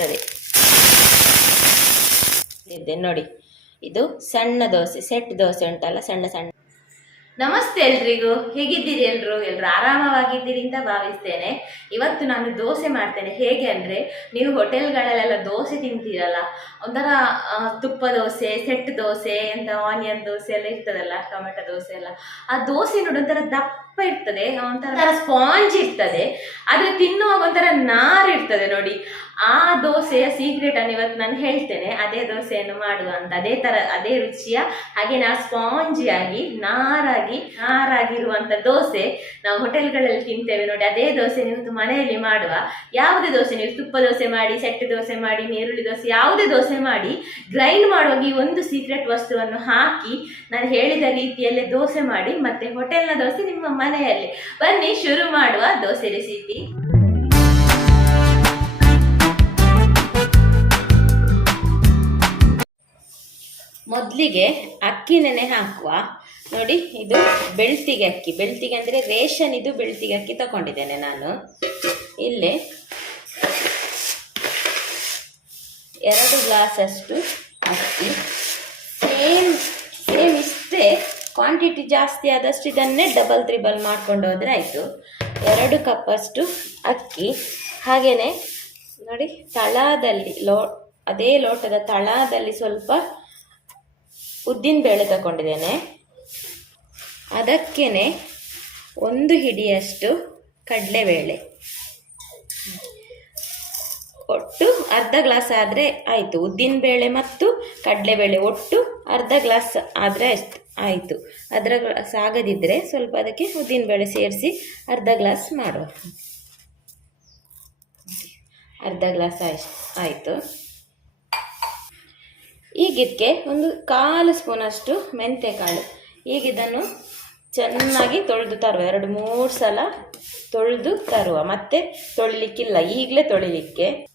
ಆಗ್ತದೆ. ನೋಡಿ. ಇದು ಸಣ್ಣ ದೋಸೆ, ಸೆಟ್ ದೋಸೆ ಉಂಟಲ್ಲ, ಸಣ್ಣ ಸಣ್ಣ. ನಮಸ್ತೆ ಎಲ್ರಿಗೂ. ಹೇಗಿದ್ದೀರಿ ಎಲ್ರು? ಎಲ್ರು ಆರಾಮವಾಗಿದ್ದೀರಿ ಅಂತ ಭಾವಿಸ್ತೇನೆ. ಇವತ್ತು ನಾನು ದೋಸೆ ಮಾಡ್ತೇನೆ. ಹೇಗೆ ಅಂದ್ರೆ, ನೀವು ಹೋಟೆಲ್ಗಳಲ್ಲೆಲ್ಲ ದೋಸೆ ತಿಂತೀರಲ್ಲ? ಒಂಥರ ತುಪ್ಪ ದೋಸೆ, ಸೆಟ್ ದೋಸೆ, ಎಂತ ಆನಿಯನ್ ದೋಸೆ ಎಲ್ಲ ಇರ್ತದಲ್ಲ, ಟೊಮೆಟೊ ದೋಸೆ ಎಲ್ಲ. ಆ ದೋಸೆ ನೋಡಿ ಒಂಥರ ದಪ್ಪ ಇರ್ತದೆ, ಒಂಥರ ಸ್ಪಾಂಜ್ ಇರ್ತದೆ, ಆದ್ರೆ ತಿನ್ನುವಾಗ ಒಂಥರ ನಾರ್ ಇರ್ತದೆ ನೋಡಿ. ಆ ದೋಸೆಯ ಸೀಕ್ರೆಟ್ ಅನ್ನು ಇವತ್ತು ನಾನು ಹೇಳ್ತೇನೆ. ಅದೇ ದೋಸೆಯನ್ನು ಮಾಡುವ ಅಂತ, ಅದೇ ತರ, ಅದೇ ರುಚಿಯ ಹಾಗೆ ನಾ ಸ್ಪಾಂಜಿ ಆಗಿ, ನಾರಾಗಿ, ನಾರಾಗಿರುವಂತ ದೋಸೆ ನಾವು ಹೋಟೆಲ್ಗಳಲ್ಲಿ ತಿಂತೇವೆ ನೋಡಿ. ಅದೇ ದೋಸೆ ನೀವು ಮನೆಯಲ್ಲಿ ಮಾಡುವ. ಯಾವುದೇ ದೋಸೆ ನೀವು ತುಪ್ಪ ದೋಸೆ ಮಾಡಿ, ಸೆಟ್ ದೋಸೆ ಮಾಡಿ ನೀರುಳ್ಳಿ ದೋಸೆ, ಯಾವುದೇ ದೋಸೆ ಮಾಡಿ ಗ್ರೈಂಡ್ ಮಾಡುವಾಗ ಈ ಒಂದು ಸೀಕ್ರೆಟ್ ವಸ್ತುವನ್ನು ಹಾಕಿ, ನಾನು ಹೇಳಿದ ರೀತಿಯಲ್ಲೇ ದೋಸೆ ಮಾಡಿ, ಮತ್ತೆ ಹೋಟೆಲ್ನ ದೋಸೆ ನಿಮ್ಮ ಮನೆಯಲ್ಲಿ. ಬನ್ನಿ ಶುರು ಮಾಡುವ ದೋಸೆ ರೆಸಿಪಿ ಮೊದಲಿಗೆ ಅಕ್ಕಿ ನೆನೆ ಹಾಕುವ. ನೋಡಿ, ಇದು ಬೆಳ್ತಿಗೆ ಅಕ್ಕಿ. ಬೆಳ್ತಿಗೆ ಅಂದರೆ ರೇಷನ್ ಇದು ಬೆಳ್ತಿಗೆ ಅಕ್ಕಿ ತಗೊಂಡಿದ್ದೇನೆ ನಾನು. ಇಲ್ಲಿ ಎರಡು ಗ್ಲಾಸಷ್ಟು ಅಕ್ಕಿ. ಸೇಮ್ ಸೇಮ್ ಇಷ್ಟೇ. ಕ್ವಾಂಟಿಟಿ ಜಾಸ್ತಿ ಆದಷ್ಟು ಇದನ್ನೇ ಡಬಲ್ ತ್ರಿಬಲ್ ಮಾಡ್ಕೊಂಡು ಹೋದರೆ ಆಯಿತು. ಎರಡು ಕಪ್ಪಷ್ಟು ಅಕ್ಕಿ. ಹಾಗೆಯೇ ನೋಡಿ, ತಳದಲ್ಲಿ ಲೋ, ಅದೇ ಲೋಟದ ತಳದಲ್ಲಿ ಸ್ವಲ್ಪ ಉದ್ದಿನ ಬೇಳೆ ತಗೊಂಡಿದ್ದೇನೆ. ಅದಕ್ಕೇ ಒಂದು ಹಿಡಿಯಷ್ಟು ಕಡಲೆಬೇಳೆ. ಒಟ್ಟು ಅರ್ಧ ಗ್ಲಾಸ್ ಆದರೆ ಆಯಿತು. ಉದ್ದಿನ ಬೇಳೆ ಮತ್ತು ಕಡಲೆಬೇಳೆ ಒಟ್ಟು ಅರ್ಧ ಗ್ಲಾಸ್ ಆದರೆ ಅಷ್ಟು ಆಯಿತು. ಅದರ ಗ್ಲಾಸ್ ಆಗದಿದ್ದರೆ ಸ್ವಲ್ಪ ಅದಕ್ಕೆ ಉದ್ದಿನ ಬೇಳೆ ಸೇರಿಸಿ ಅರ್ಧ ಗ್ಲಾಸ್ ಮಾಡುವ. ಅರ್ಧ ಗ್ಲಾಸ್ ಆಯ್ತು ಆಯಿತು. ಈಗಿದ್ದಕ್ಕೆ ಒಂದು ಕಾಲು ಸ್ಪೂನಷ್ಟು ಮೆಂತೆಕಾಳು. ಈಗ ಇದನ್ನು ಚೆನ್ನಾಗಿ ತೊಳೆದು ತರುವ. ಎರಡು ಮೂರು ಸಲ ತೊಳೆದು ತರುವ. ಮತ್ತೆ ತೊಳಿಲಿಕ್ಕಿಲ್ಲ. ಈಗಲೇ ತೊಳಿಲಿಕ್ಕೆ.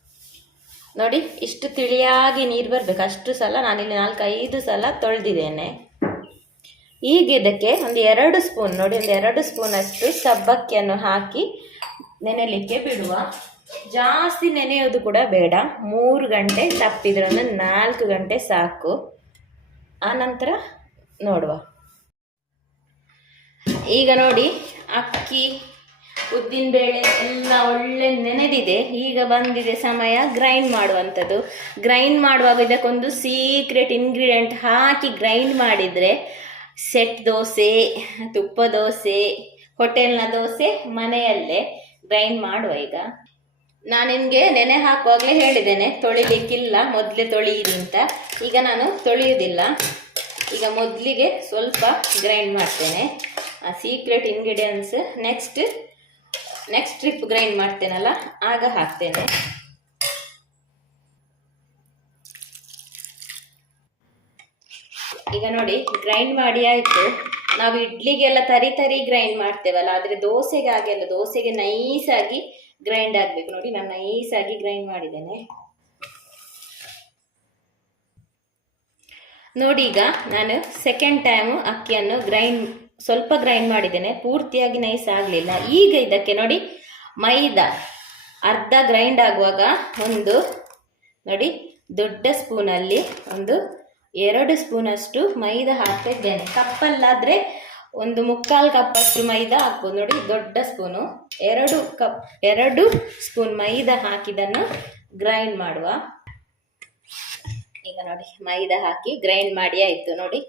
ನೋಡಿ, ಇಷ್ಟು ತಿಳಿಯಾಗಿ ನೀರು ಬರಬೇಕು. ಅಷ್ಟು ಸಲ ನಾನಿಲ್ಲಿ ನಾಲ್ಕೈದು ಸಲ ತೊಳೆದಿದ್ದೇನೆ. ಈಗ ಇದಕ್ಕೆ ಒಂದು ಎರಡು ಸ್ಪೂನ್, ನೋಡಿ, ಒಂದು ಎರಡು ಸ್ಪೂನಷ್ಟು ಸಬ್ಬಕ್ಕಿಯನ್ನು ಹಾಕಿ ನೆನೆಲಿಕ್ಕೆ ಬಿಡುವ. ಜಾಸ್ತಿ ನೆನೆಯೋದು ಕೂಡ ಬೇಡ. ಮೂರು ಗಂಟೆ ತಪ್ಪಿದ್ರೆ ಒಂದು ನಾಲ್ಕು ಗಂಟೆ ಸಾಕು. ಆನಂತರ ನೋಡುವ. ಈಗ ನೋಡಿ, ಅಕ್ಕಿ ಉದ್ದಿನಬೇಳೆ ಎಲ್ಲ ಒಳ್ಳೆ ನೆನೆದಿದೆ. ಈಗ ಬಂದಿದೆ ಸಮಯ ಗ್ರೈಂಡ್ ಮಾಡುವಂಥದ್ದು. ಗ್ರೈಂಡ್ ಮಾಡುವಾಗ ಇದಕ್ಕೊಂದು ಸೀಕ್ರೆಟ್ ಇಂಗ್ರೀಡಿಯೆಂಟ್ ಹಾಕಿ ಗ್ರೈಂಡ್ ಮಾಡಿದರೆ ಸೆಟ್ ದೋಸೆ, ತುಪ್ಪ ದೋಸೆ ಹೋಟೆಲ್ನ ದೋಸೆ ಮನೆಯಲ್ಲೇ ಗ್ರೈಂಡ್ ಮಾಡುವ ಈಗ. ನಾನು ನಿಮಗೆ ನೆನೆ ಹಾಕುವಾಗಲೇ ಹೇಳಿದ್ದೇನೆ, ತೊಳಿಲಿಕ್ಕಿಲ್ಲ, ಮೊದಲೇ ತೊಳೆಯಿರಿ ಅಂತ. ಈಗ ನಾನು ತೊಳೆಯುವುದಿಲ್ಲ. ಈಗ ಮೊದಲಿಗೆ ಸ್ವಲ್ಪ ಗ್ರೈಂಡ್ ಮಾಡ್ತೇನೆ. ಆ secret ingredients next next trip grind ಮಾಡ್ತೇನಲ್ಲ, ಆಗ ಹಾಕ್ತೇನೆ. ಈಗ ನೋಡಿ ಗ್ರೈಂಡ್ ಮಾಡಿ ಆಯಿತು. ನಾವು ಇಡ್ಲಿಗೆಲ್ಲ ತರಿ ತರಿ ಗ್ರೈಂಡ್ ಮಾಡ್ತೇವಲ್ಲ, ಆದರೆ ದೋಸೆಗೆ ಹಾಗೆಲ್ಲ, ದೋಸೆಗೆ ನೈಸಾಗಿ ಗ್ರೈಂಡ್ ಆಗಬೇಕು. ನೋಡಿ, ನಾನು ನೈಸಾಗಿ ಗ್ರೈಂಡ್ ಮಾಡಿದ್ದೇನೆ. ನೋಡಿ ಈಗ ನಾನು ಸೆಕೆಂಡ್ ಟೈಮು ಅಕ್ಕಿಯನ್ನು ಗ್ರೈಂಡ್ ಸ್ವಲ್ಪ ಗ್ರೈಂಡ್ ಮಾಡಿದ್ದೇನೆ, ಪೂರ್ತಿಯಾಗಿ ನೈಸ್ ಆಗಲಿಲ್ಲ. ಈಗ ಇದಕ್ಕೆ ನೋಡಿ, ಮೈದಾ, ಅರ್ಧ ಗ್ರೈಂಡ್ ಆಗುವಾಗ ಒಂದು, ನೋಡಿ, ದೊಡ್ಡ ಸ್ಪೂನಲ್ಲಿ ಒಂದು ಎರಡು ಸ್ಪೂನಷ್ಟು ಮೈದಾ ಹಾಕ್ತಾ ಇದ್ದೇನೆ ಕಪ್ಪಲ್ಲಾದರೆ ಒಂದು ಮುಕ್ಕಾಲು ಕಪ್ಪಷ್ಟು ಮೈದಾ ಹಾಕ್ಬೋದು. ನೋಡಿ, ದೊಡ್ಡ ಸ್ಪೂನು. ಎರಡು ಕಪ್, ಎರಡು ಸ್ಪೂನ್ ಮೈದಾ ಹಾಕಿದನ್ನು ಗ್ರೈಂಡ್ ಮಾಡುವ. ಈಗ ನೋಡಿ, ಮೈದಾ ಹಾಕಿ ಗ್ರೈಂಡ್ ಮಾಡಿ ಆಯಿತು. ನೋಡಿ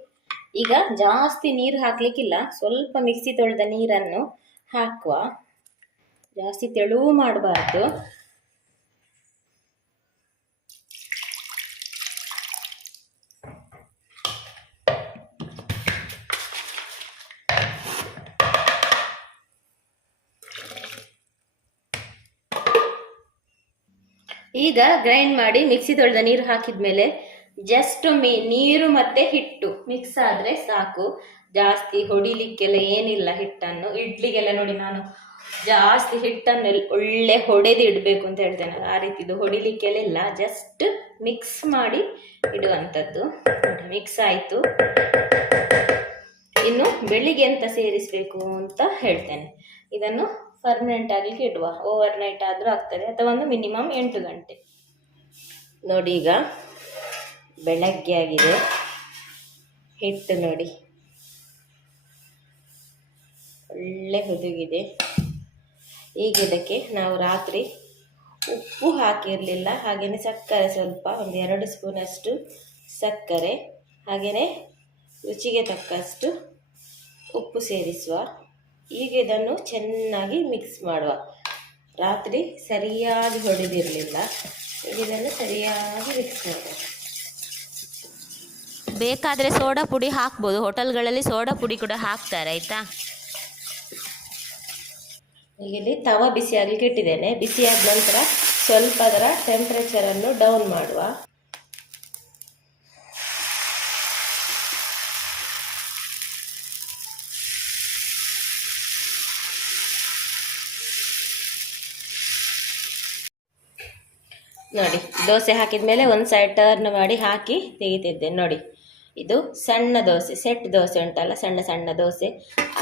ಈಗ ಜಾಸ್ತಿ ನೀರು ಹಾಕ್ಲಿಕ್ಕಿಲ್ಲ, ಸ್ವಲ್ಪ ಮಿಕ್ಸಿ ತೊಳೆದ ನೀರನ್ನು ಹಾಕುವ. ಜಾಸ್ತಿ ತೆಳುವು ಮಾಡಬಾರ್ದು. ಈಗ ಗ್ರೈಂಡ್ ಮಾಡಿ ಮಿಕ್ಸಿ ತೊಳೆದ ನೀರು ಹಾಕಿದ್ಮೇಲೆ ಜಸ್ಟ್ ಮೀ, ನೀರು ಮತ್ತೆ ಹಿಟ್ಟು. ಮಿಕ್ಸ್ ಆದರೆ ಸಾಕು. ಜಾಸ್ತಿ ಹೊಡಿಲಿಕ್ಕೆಲ್ಲ ಏನಿಲ್ಲ ಹಿಟ್ಟನ್ನು. ಇಡ್ಲಿಗೆಲ್ಲ ನೋಡಿ ನಾನು ಜಾಸ್ತಿ ಹಿಟ್ಟನ್ನು ಒಳ್ಳೆ ಹೊಡೆದು ಇಡಬೇಕು ಅಂತ ಹೇಳ್ತೇನೆ. ಆ ರೀತಿದು ಹೊಡಿಲಿಕ್ಕೆಲ್ಲ ಇಲ್ಲ. ಜಸ್ಟ್ ಮಿಕ್ಸ್ ಮಾಡಿ ಇಡುವಂಥದ್ದು. ಮಿಕ್ಸ್ ಆಯಿತು. ಇನ್ನು ಬೆಳಿಗ್ಗೆ ಎಂತ ಸೇರಿಸಬೇಕು ಅಂತ ಹೇಳ್ತೇನೆ. ಇದನ್ನು ಪರ್ಮನೆಂಟ್ ಆಗಲಿಕ್ಕೆ ಇಡುವ. ಓವರ್ ನೈಟ್ ಆದರೂ ಆಗ್ತದೆ. ಅಥವಾ ಒಂದು ಮಿನಿಮಮ್ ಎಂಟು ಗಂಟೆ. ನೋಡಿ ಈಗ. ಬೆಳಗ್ಗೆ ಆಗಿದೆ ಹಿಟ್ಟು ನೋಡಿ. ಒಳ್ಳೆ ಹುದುಗಿದೆ. ಈಗ ಇದಕ್ಕೆ ನಾವು ರಾತ್ರಿ ಉಪ್ಪು ಹಾಕಿರಲಿಲ್ಲ. ಹಾಗೆಯೇ ಸಕ್ಕರೆ ಸ್ವಲ್ಪ ಒಂದು ಎರಡು ಸ್ಪೂನಷ್ಟು ಸಕ್ಕರೆ. ಹಾಗೆಯೇ ರುಚಿಗೆ ತಕ್ಕಷ್ಟು ಉಪ್ಪು ಸೇರಿಸುವ. ಈಗ ಇದನ್ನು ಚೆನ್ನಾಗಿ ಮಿಕ್ಸ್ ಮಾಡುವ. ರಾತ್ರಿ ಸರಿಯಾಗಿ ಹೊಡೆದಿರಲಿಲ್ಲ. ಈಗ ಇದನ್ನು ಸರಿಯಾಗಿ ಮಿಕ್ಸ್ ಮಾಡುವ ಬೇಕಾದರೆ ಸೋಡಾ ಪುಡಿ ಹಾಕ್ಬೋದು. ಹೋಟೆಲ್ಗಳಲ್ಲಿ ಸೋಡಾ ಪುಡಿ ಕೂಡ ಹಾಕ್ತಾರೆ, ಆಯಿತಾ? ಇಲ್ಲಿ ತವ ಬಿಸಿ ಆಗಲಿಕ್ಕೆ ಬಿಸಿಯಾದ ನಂತರ ಸ್ವಲ್ಪ ಅದರ ಟೆಂಪ್ರೇಚರನ್ನು ಡೌನ್ ಮಾಡುವ. ನೋಡಿ, ದೋಸೆ ಹಾಕಿದ ಮೇಲೆ ಒಂದು ಸೈಡ್ ಟರ್ನ್ ಮಾಡಿ ಹಾಕಿ ತೆಗಿತಿದ್ದೆ ನೋಡಿ ಇದು ಸಣ್ಣ ದೋಸೆ ಸೆಟ್ ದೋಸೆ ಉಂಟಲ್ಲ, ಸಣ್ಣ ಸಣ್ಣ ದೋಸೆ,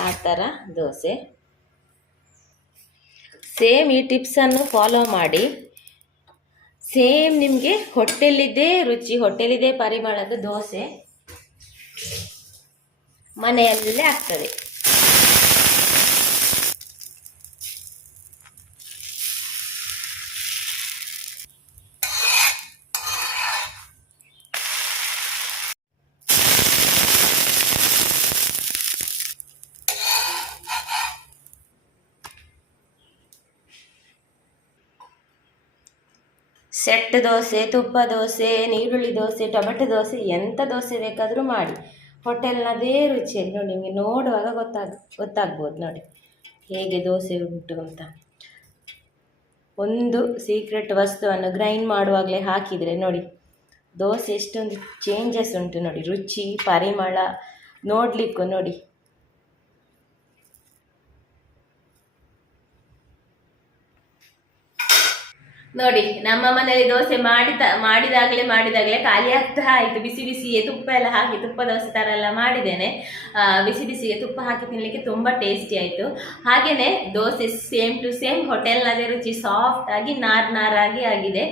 ಆ ಥರ ದೋಸೆ. ಸೇಮ್ ಈ ಟಿಪ್ಸನ್ನು ಫಾಲೋ ಮಾಡಿ. ಸೇಮ್ ನಿಮಗೆ ಹೊಟ್ಟೆಲಿದ್ದೇ ರುಚಿ ಹೊಟ್ಟೆಲಿದ್ದೇ ಪರಿಮಳದ ದೋಸೆ ಮನೆಯಲ್ಲೇ ಆಗ್ತದೆ. ಸೆಟ್ ದೋಸೆ, ತುಪ್ಪ ದೋಸೆ, ನೀರುಳ್ಳಿ ದೋಸೆ, ಟೊಮೆಟೊ ದೋಸೆ ಎಂಥ ದೋಸೆ ಬೇಕಾದರೂ ಮಾಡಿ. ಹೋಟೆಲ್ನದೇ ರುಚಿಯಲ್ಲಿ ನೋಡಿ ನಿಮಗೆ ನೋಡುವಾಗ ಗೊತ್ತಾಗ, ಗೊತ್ತಾಗ್ಬೋದು ನೋಡಿ ಹೇಗೆ ದೋಸೆ ಉಂಟು ಅಂತ. ಒಂದು ಸೀಕ್ರೆಟ್ ವಸ್ತುವನ್ನು ಗ್ರೈಂಡ್ ಮಾಡುವಾಗಲೇ ಹಾಕಿದರೆ ನೋಡಿ ದೋಸೆ ಎಷ್ಟೊಂದು ಚೇಂಜಸ್ ಉಂಟು ನೋಡಿ. ರುಚಿ, ಪರಿಮಳ ನೋಡಲಿಕ್ಕೂ ನೋಡಿ. ನೋಡಿ, ನಮ್ಮ ಮನೆಯಲ್ಲಿ ದೋಸೆ ಮಾಡಿದ, ಮಾಡಿದಾಗಲೇ ಮಾಡಿದಾಗಲೇ ಖಾಲಿ ಆಗ್ತಾ ಆಯಿತು. ಬಿಸಿ ಬಿಸಿಯೇ ತುಪ್ಪ ಎಲ್ಲ ಹಾಕಿ, ತುಪ್ಪ ದೋಸೆ ಥರ ಎಲ್ಲ ಮಾಡಿದ್ದೇನೆ. ಬಿಸಿ ಬಿಸಿಗೆ ತುಪ್ಪ ಹಾಕಿ ತಿನ್ನಲಿಕ್ಕೆ ತುಂಬ ಟೇಸ್ಟಿ ಆಯಿತು. ಹಾಗೆಯೇ ದೋಸೆ ಸೇಮ್ ಟು ಸೇಮ್ ಹೋಟೆಲ್ನದೇ ರುಚಿ ಸಾಫ್ಟ್ ಆಗಿ, ನಾರ್ ನಾರಾಗಿ ಆಗಿದೆ.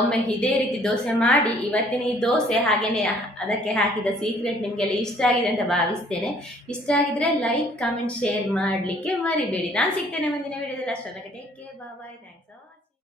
ಒಮ್ಮೆ ಇದೇ ರೀತಿ ದೋಸೆ ಮಾಡಿ, ಇವತ್ತಿನ ಈ ದೋಸೆ ಹಾಗೆಯೇ ಅದಕ್ಕೆ ಹಾಕಿದ ಸೀಕ್ರೆಟ್ ನಿಮಗೆಲ್ಲ ಇಷ್ಟ ಆಗಿದೆ ಅಂತ ಭಾವಿಸ್ತೇನೆ. ಇಷ್ಟ ಆಗಿದ್ರೆ ಲೈಕ್ ಕಮೆಂಟ್ ಶೇರ್ ಮಾಡಲಿಕ್ಕೆ ಮರಿಬೇಡಿ. ನಾನು ಸಿಗ್ತೇನೆ ಮುಂದಿನ ವಿಡಿಯೋದಲ್ಲಿ ಅಷ್ಟೊಂದಕ್ಕೆ ಟೇಕ್ ಕೇರ್ ಬಾಯ್ ಥ್ಯಾಂಕ್ಸ್